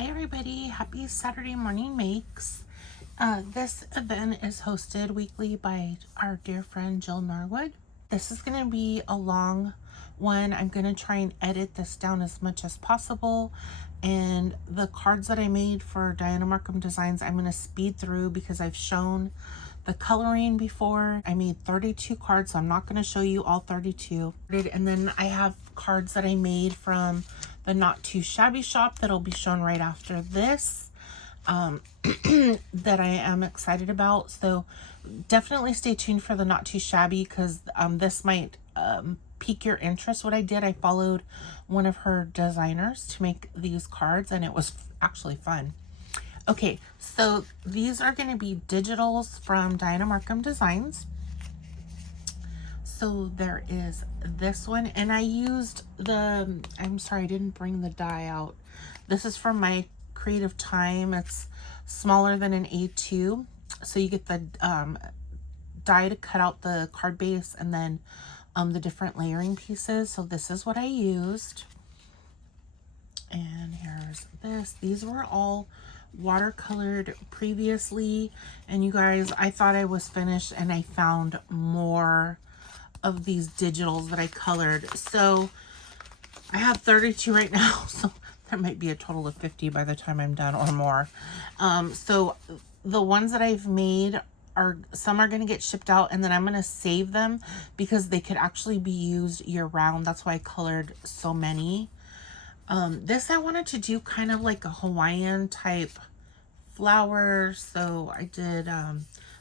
Hi everybody, happy Saturday morning makes. This event is hosted weekly by our dear friend Jill Norwood. This is going to be a long one. I'm going to try and edit this down as much as possible. And the cards that I made for Dianna Marcum Designs, I'm going to speed through because I've shown the coloring before. I made 32 cards, so I'm not going to show you all 32. And then I have cards that I made from the Not Too Shabby shop that'll be shown right after this, that I am excited about. So definitely stay tuned for the Not Too Shabby because this might pique your interest. What I did, I followed one of her designers to make these cards, and it was actually fun. Okay, so these are going to be digitals from Dianna Marcum Designs. So there is this one, and I used the, I'm sorry, I didn't bring the die out. This is from my Creative Time. It's smaller than an A2. So you get the die to cut out the card base and then the different layering pieces. So this is what I used. And here's this. These were all watercolored previously. And you guys, I thought I was finished and I found more of these digitals that I colored. So I have 32 right now, so there might be a total of 50 by the time I'm done or more. So the ones that I've made are, some are going to get shipped out, and then I'm going to save them because they could actually be used year round. That's why I colored so many. This I wanted to do kind of like a Hawaiian type flower, so I did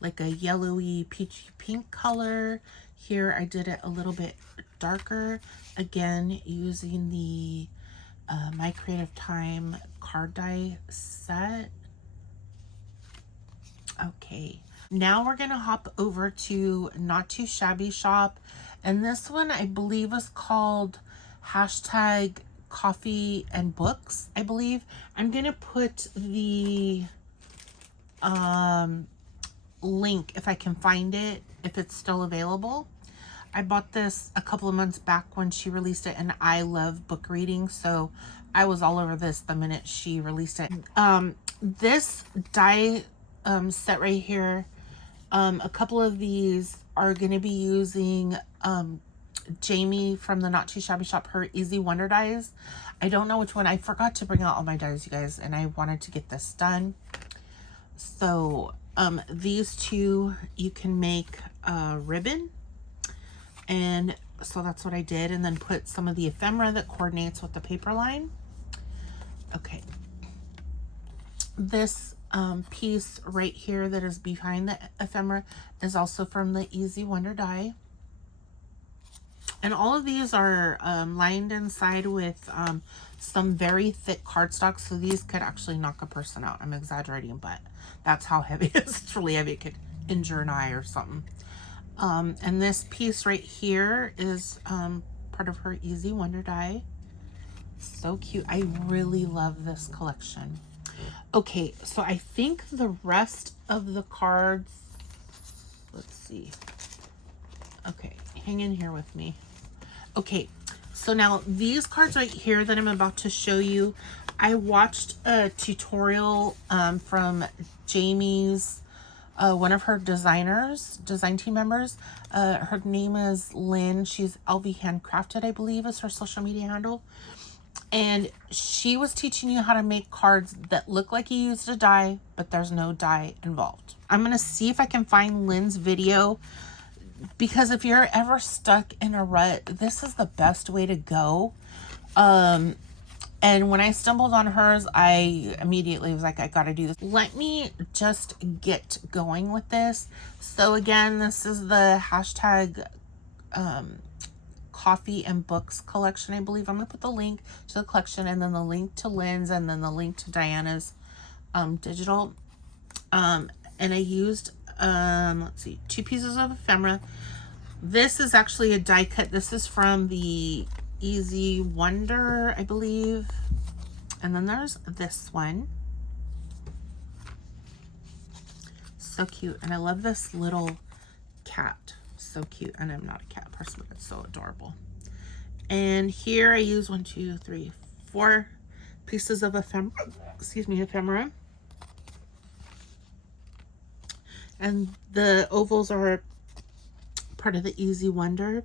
like a yellowy peachy pink color. Here I did it a little bit darker, again using the My Creative Time card die set. Okay, now we're gonna hop over to Not Too Shabby shop, and this one I believe is called hashtag coffee and books. I believe I'm gonna put the link if I can find it, if it's still available. I bought this a couple of months back when she released it, and I love book reading, so I was all over this the minute she released it. This die set right here, a couple of these are going to be using Jamie from the Not Too Shabby shop, her Easy Wonder dies. I don't know which one. I forgot to bring out all my dies, you guys, and I wanted to get this done. So these two you can make a ribbon, and so that's what I did, and then put some of the ephemera that coordinates with the paper line. Okay, this piece right here that is behind the ephemera is also from the Easy Wonder die, and all of these are lined inside with some very thick cardstock, so these could actually knock a person out. I'm exaggerating, but that's how heavy it is. It's really heavy. It could injure an eye or something. And this piece right here is part of her Easy Wonder die. So cute. I really love this collection. Okay, so I think the rest of the cards, let's see. Okay, hang in here with me. Okay, so now these cards right here that I'm about to show you, I watched a tutorial from Jamie's, one of her design team members. Her name is Lynn. She's LV Handcrafted, I believe, is her social media handle. And she was teaching you how to make cards that look like you used a die, but there's no die involved. I'm going to see if I can find Lynn's video, because if you're ever stuck in a rut, this is the best way to go. And when I stumbled on hers, I immediately was like, I gotta do this. Let me just get going with this. So again, this is the hashtag coffee and books collection, I believe. I'm gonna put the link to the collection, and then the link to Lynn's, and then the link to Diana's digital. And I used, let's see, 2 pieces of ephemera. This is actually a die cut. This is from the Easy Wonder, I believe. And then there's this one. So cute. And I love this little cat. So cute. And I'm not a cat person, but it's so adorable. And here I use 1, 2, 3, 4 pieces of ephemera, ephemera. And the ovals are part of the Easy Wonder.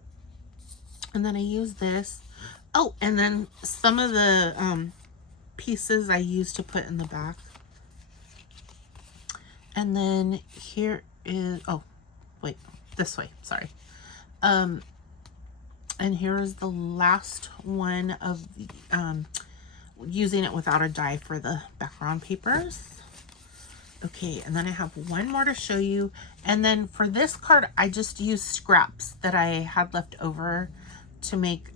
And then I use this. Oh, and then some of the pieces I use to put in the back. And then here is, oh, wait, this way, sorry. And here is the last one of the, using it without a die for the background papers. Okay, and then I have one more to show you. And then for this card, I just used scraps that I had left over to make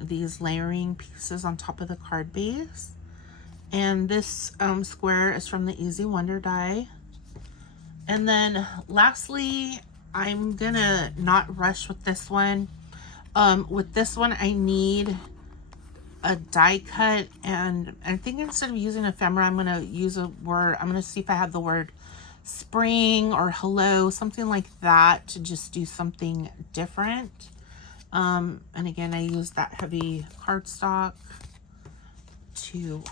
these layering pieces on top of the card base. And this square is from the Easy Wonder die. And then lastly, I'm gonna not rush with this one. With this one, I need a die cut, and I think instead of using ephemera, I'm gonna use a word. I'm gonna see if I have the word spring or hello, something like that, to just do something different. And again, I use that heavy cardstock to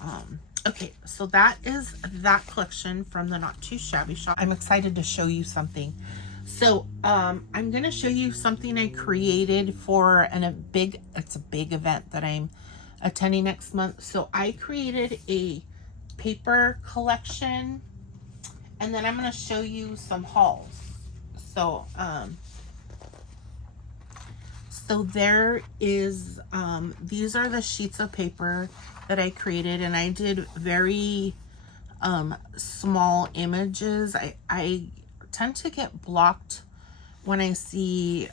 okay, so that is that collection from the Not Too Shabby shop. I'm excited to show you something. So I'm gonna show you something I created for it's a big event that I'm attending next month. So I created a paper collection, and then I'm gonna show you some hauls. So so there is these are the sheets of paper that I created, and I did very small images. I tend to get blocked when I see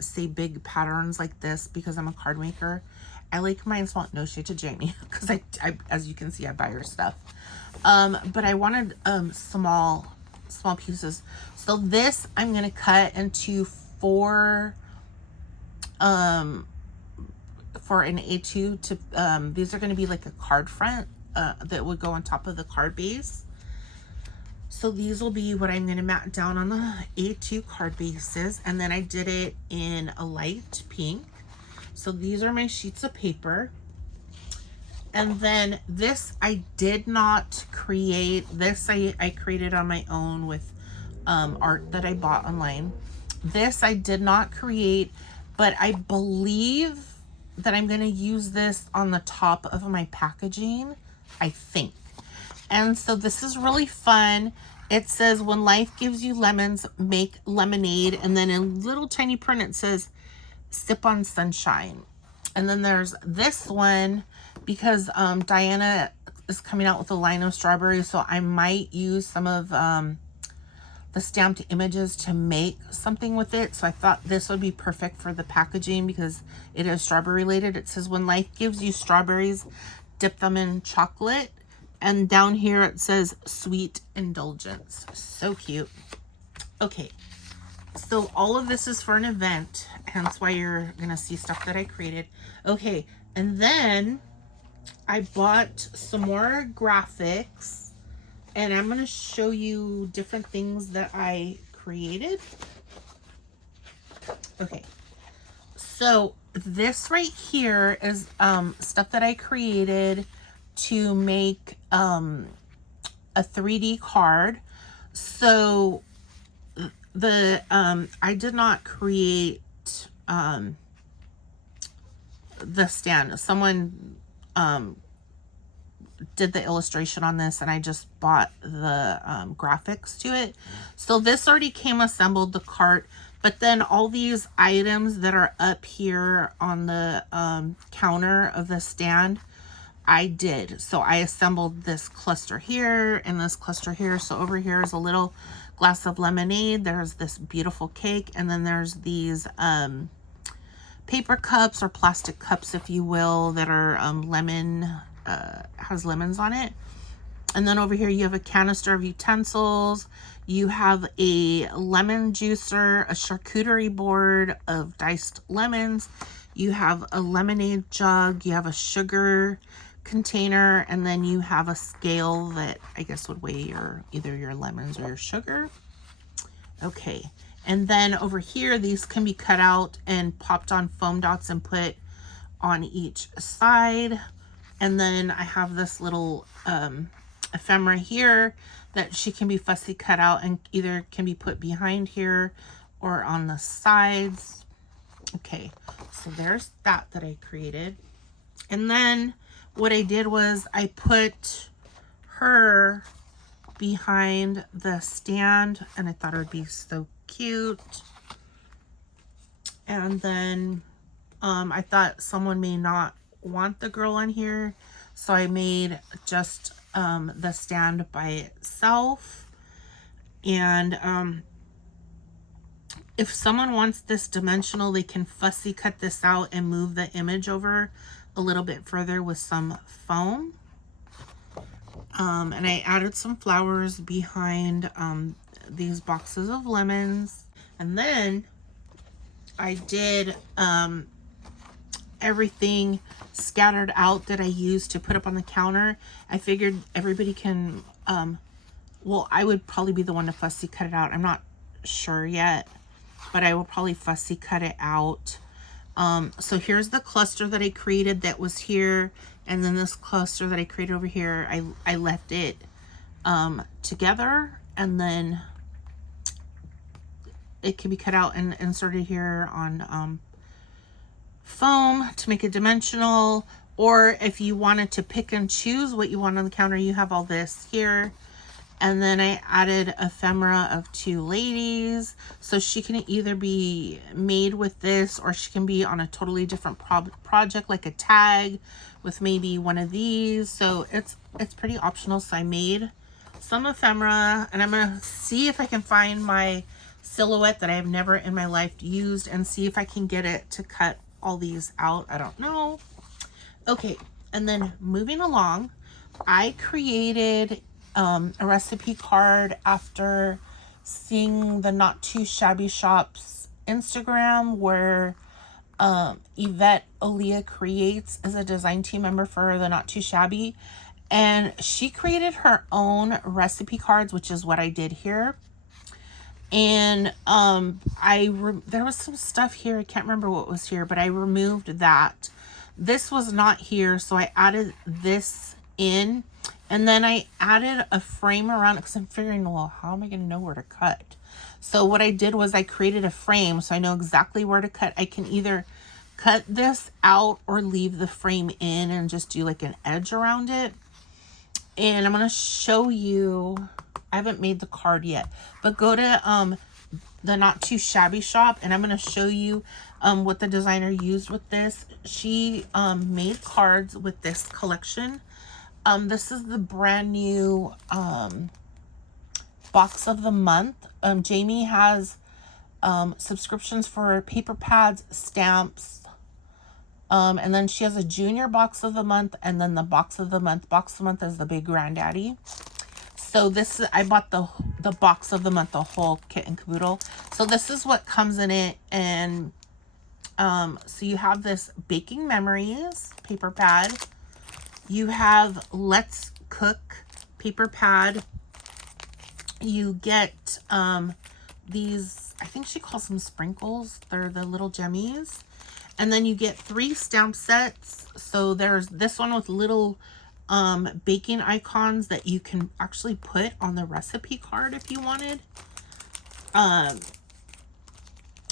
say big patterns like this because I'm a card maker. I like mine small. No shade to Jamie, because I as you can see, I buy her stuff. But I wanted small pieces. So this I'm gonna cut into four for an A2 to these are going to be like a card front that would go on top of the card base. So these will be what I'm going to mat down on the A2 card bases, and then I did it in a light pink. So these are my sheets of paper. And then this I did not create. This I created on my own with art that I bought online. This I did not create, but I believe that I'm going to use this on the top of my packaging, I think. And so this is really fun. It says, when life gives you lemons, make lemonade. And then in little tiny print, it says, sip on sunshine. And then there's this one, because Dianna is coming out with a line of strawberries. So I might use some of the stamped images to make something with it. So I thought this would be perfect for the packaging because it is strawberry related. It says, when life gives you strawberries, dip them in chocolate. And down here it says, sweet indulgence. So cute. Okay, so all of this is for an event, hence why you're gonna see stuff that I created. Okay, and then I bought some more graphics, and I'm going to show you different things that I created. Okay, so this right here is stuff that I created to make a 3D card. So the I did not create the stand. Someone did the illustration on this, and I just bought the graphics to it. So this already came assembled, the cart, but then all these items that are up here on the counter of the stand, I did. So I assembled this cluster here and this cluster here. So over here is a little glass of lemonade. There's this beautiful cake, and then there's these paper cups or plastic cups, if you will, that are has lemons on it. And then over here you have a canister of utensils. You have a lemon juicer, a charcuterie board of diced lemons. You have a lemonade jug. You have a sugar container, and then you have a scale that I guess would weigh either your lemons or your sugar. Okay, and then over here, these can be cut out and popped on foam dots and put on each side. And then I have this little ephemera here that she can be fussy cut out and either can be put behind here or on the sides. Okay, so there's that I created. And then what I did was I put her behind the stand, and I thought it would be so cute. And then I thought someone may not want the girl on here, so I made just the stand by itself. And if someone wants this dimensional, they can fussy cut this out and move the image over a little bit further with some foam. And I added some flowers behind these boxes of lemons. And then I did everything scattered out that I used to put up on the counter. I figured everybody can, well, I would probably be the one to fussy cut it out. I'm not sure yet, but I will probably fussy cut it out. So here's the cluster that I created that was here. And then this cluster that I created over here, I left it together, and then it can be cut out and inserted here on foam to make it dimensional. Or if you wanted to pick and choose what you want on the counter, you have all this here. And then I added ephemera of two ladies. So she can either be made with this, or she can be on a totally different project, like a tag with maybe one of these. So it's pretty optional. So I made some ephemera, and I'm going to see if I can find my silhouette that I have never in my life used and see if I can get it to cut all these out. I don't know. Okay, and then moving along, I created a recipe card after seeing the Not Too Shabby Shop's Instagram, where Iralamija Creates is a design team member for the Not Too Shabby, and she created her own recipe cards, which is what I did here. And there was some stuff here, I can't remember what was here, but I removed that. This was not here, so I added this in. And then I added a frame around it because I'm figuring, well, how am I going to know where to cut? So what I did was I created a frame so I know exactly where to cut. I can either cut this out or leave the frame in and just do like an edge around it. And I'm going to show you, I haven't made the card yet, but go to the Not Too Shabby Shop, and I'm going to show you what the designer used with this. She made cards with this collection. This is the brand new box of the month. Jamie has subscriptions for paper pads, stamps, and then she has a junior box of the month, and then the box of the month. Box of the month is the big granddaddy. So this is, I bought the box of the month, the whole kit and caboodle. So this is what comes in it. And so you have this Baking Memories paper pad. You have Let's Cook paper pad. You get these, I think she calls them sprinkles. They're the little jemmies. And then you get 3 stamp sets. So there's this one with little baking icons that you can actually put on the recipe card if you wanted. And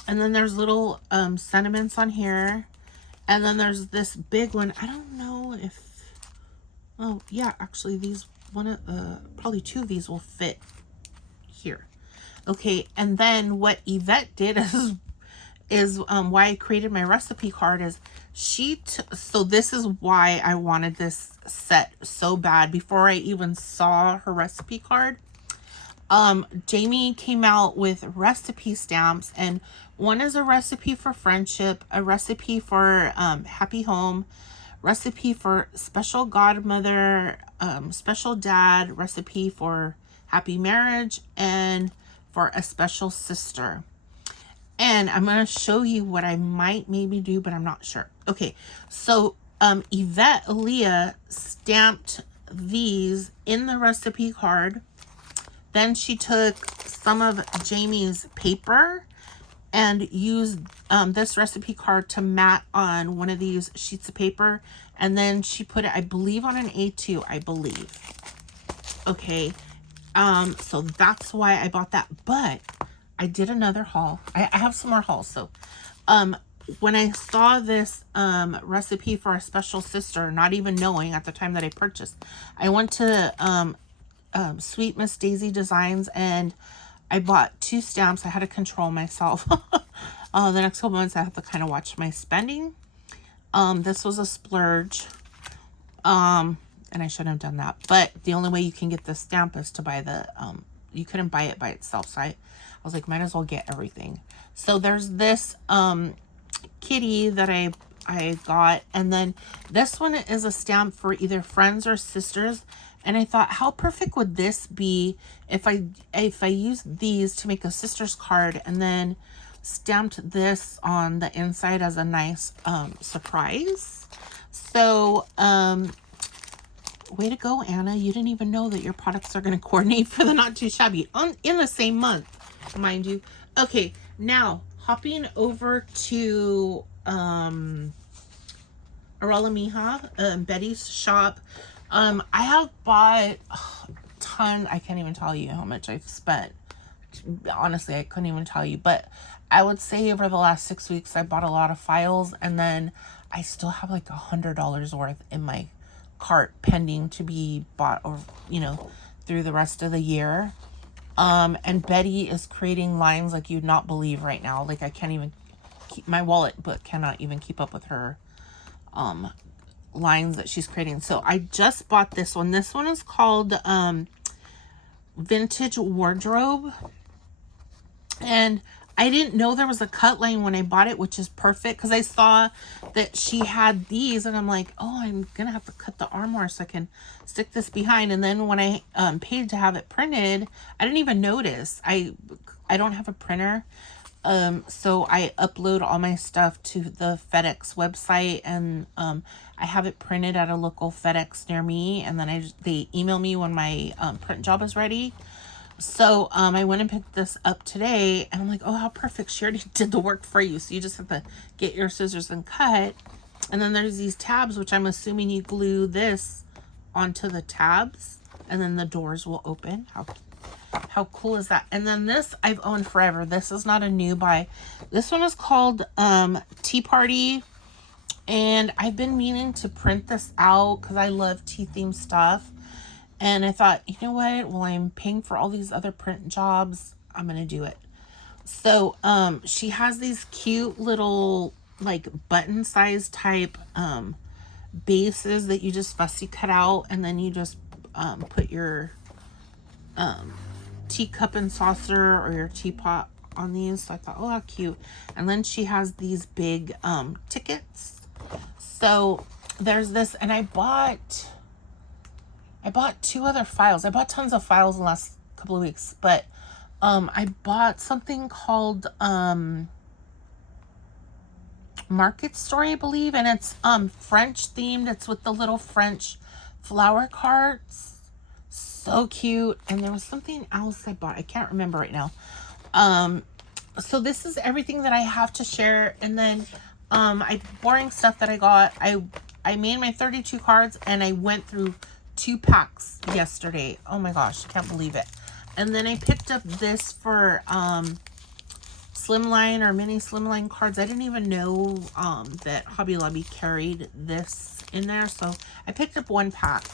then there's little sentiments on here. And then there's this big one. I don't know if, oh yeah, actually these probably 2 of these will fit here. Okay, and then what Yvette did is why I created my recipe card is so this is why I wanted this set so bad before I even saw her recipe card. Jamie came out with recipe stamps, and one is a recipe for friendship, a recipe for happy home, recipe for special godmother, special dad, recipe for happy marriage, and for a special sister. And I'm going to show you what I might maybe do, but I'm not sure. Okay, so Iralamija stamped these in the recipe card. Then she took some of Jamie's paper and use this recipe card to mat on one of these sheets of paper. And then she put it, I believe, on an A2, I believe. Okay. So that's why I bought that. But I did another haul. I have some more hauls. So, when I saw this recipe for a special sister, not even knowing at the time that I purchased, I went to Sweet Miss Daisy Designs and I bought 2 stamps. I had to control myself. The next couple months I have to kind of watch my spending. This was a splurge. And I shouldn't have done that. But the only way you can get the stamp is to buy the, you couldn't buy it by itself. So I was like, might as well get everything. So there's this kitty that I got. And then this one is a stamp for either friends or sisters. And I thought, how perfect would this be if I used these to make a sister's card and then stamped this on the inside as a nice surprise. So way to go, Anna. You didn't even know that your products are going to coordinate for the Not Too Shabby in the same month, mind you. Okay, now hopping over to Iralamija, Betty's shop. I have bought a ton. I can't even tell you how much I've spent. Honestly, I couldn't even tell you. But I would say over the last 6 weeks, I bought a lot of files. And then I still have like $100 worth in my cart pending to be bought, or, you know, through the rest of the year. And Betty is creating lines like you'd not believe right now. Like I can't even keep my wallet, but cannot even keep up with her lines that she's creating. So I just bought this one. This one is called Vintage Wardrobe. And I didn't know there was a cut line when I bought it, which is perfect because I saw that she had these and I'm like, oh, I'm gonna have to cut the armoire so I can stick this behind. And then when I paid to have it printed, I didn't even notice. I don't have a printer. So I upload all my stuff to the FedEx website, and I have it printed at a local FedEx near me, and then they email me when my print job is ready. So I went and picked this up today, and I'm like, oh, how perfect. She already did the work for you. So you just have to get your scissors and cut. And then there's these tabs, which I'm assuming you glue this onto the tabs, and then the doors will open. How cool is that? And then this I've owned forever. This is not a new buy. This one is called Tea Party. And I've been meaning to print this out because I love tea themed stuff. And I thought, you know what? Well, I'm paying for all these other print jobs. I'm going to do it. So she has these cute little like button size type bases that you just fussy cut out. And then you just put your teacup and saucer or your teapot on these. So I thought, oh, how cute. And then she has these big tickets. So there's this, and I bought 2 other files. I bought tons of files in the last couple of weeks, but I bought something called Market Story, I believe, and it's French themed. It's with the little French flower carts. So cute. And there was something else I bought. I can't remember right now. So this is everything that I have to share. And then boring stuff that I got. I made my 32 cards and I went through 2 packs yesterday. Oh my gosh, can't believe it. And then I picked up this for slimline or mini slimline cards. I didn't even know that Hobby Lobby carried this in there. So I picked up 1 pack.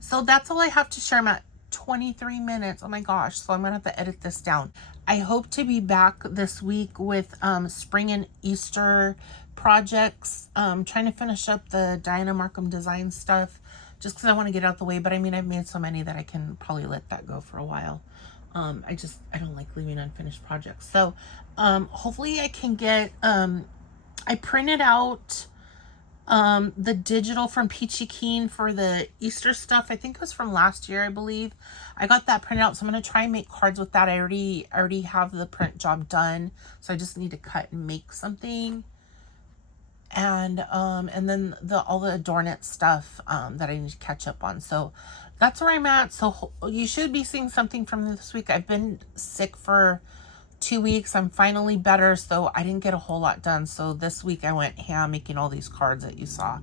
So that's all I have to share. I'm at 23 minutes. Oh my gosh. So I'm going to have to edit this down. I hope to be back this week with spring and Easter projects. Trying to finish up the Dianna Marcum design stuff just because I want to get out the way. But I mean, I've made so many that I can probably let that go for a while. I don't like leaving unfinished projects. So hopefully I can get, I printed out the digital from Peachy Keen for the Easter stuff. I think it was from last year, I believe. I got that printed out, so I'm going to try and make cards with that. I already have the print job done, so I just need to cut and make something. And then all the Adorn It stuff that I need to catch up on. So that's where I'm at. So you should be seeing something from this week. I've been sick for 2 weeks. I'm finally better, so I didn't get a whole lot done. So this week I went ham making all these cards that you saw.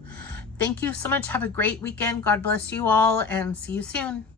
Thank you so much. Have a great weekend. God bless you all, and see you soon.